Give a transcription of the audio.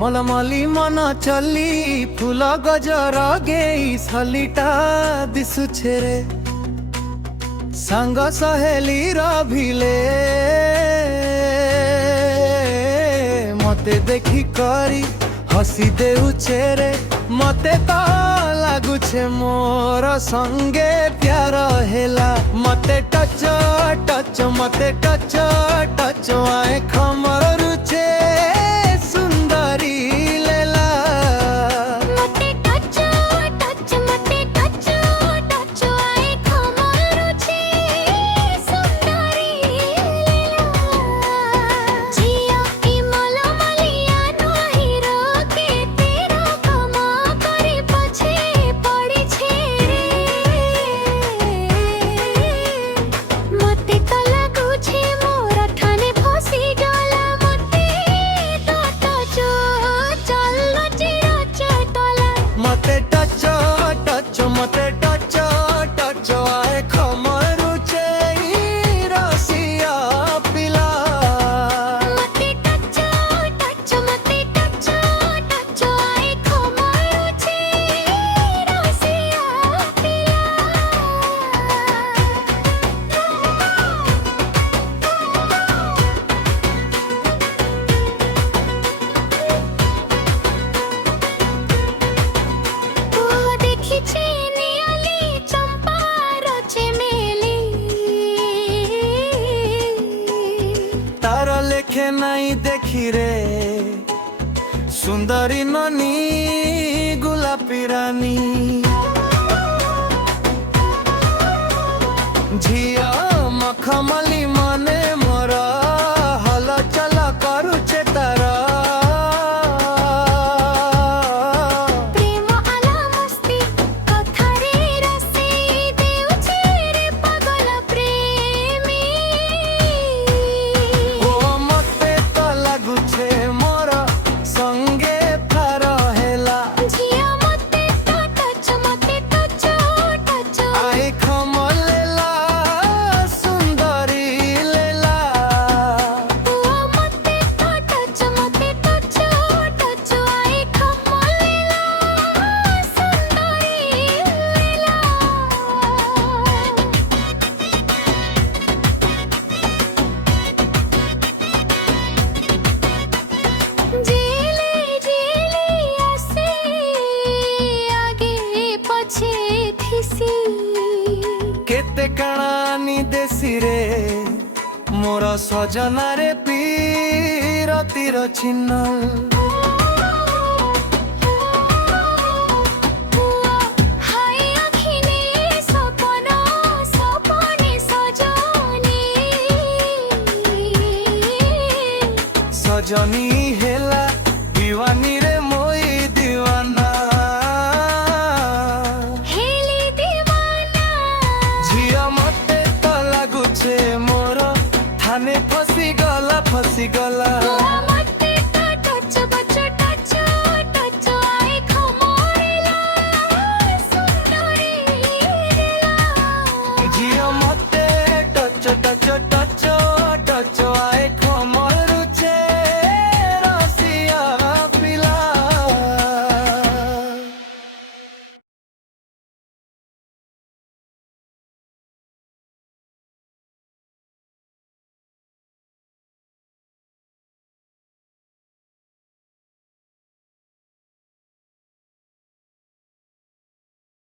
मलमली मन चली फूल गजर गेई सलिटा दिसुछे रे सांग सहेली भिले मते देखी करी हसी देउछे रे मते तो लागुछे मोर संगे प्यार हेला मते टच टच मते टच टच आए खमर रुचे सुंदरी लेला मते टच टच मते टच टच आए खमर रुचे सुंदरी लेला जिया ई मलमलिया नाही रोके तेरा कमा करे पछे पड़ी छे मते तो लागू छे मोर ठाने फसी गला मते तो टच चल चिरा चटला मते टच टच मते टच टच आए खमर रुचे रसिया पिला मते टच टच मते टच टच आए खमर रुचे रसिया पिला ओ देखी छे नियाली चंपा रचे मेली तार लेखे नहीं देखी रे सुंदरी ननी गुलापी रानी झिया मखमली मने मोर हल चल करुचे तारा प्रेम आला मस्ती कथा रे रसे देउछे रे पागल प्रेमी ओ मते तो लागुछे मोर संगे फार हेला झिया मते टच मते टच टच आए खमलेला सुंदरी लेला ओ मते टच मते टच टच आए खमलेला सुंदरी लेला जेले जेले आसे आगे पछे थिसी केते काणानी देसी रे मोर सजना रे पीरतीर चिन्ह हाय आखिने सपन सपने सजनी सजनी हेला दीवानी रे मोई दीवाना हेली दीवाना झिया मते तो लागुछे मोर थाने फसी गला मोरा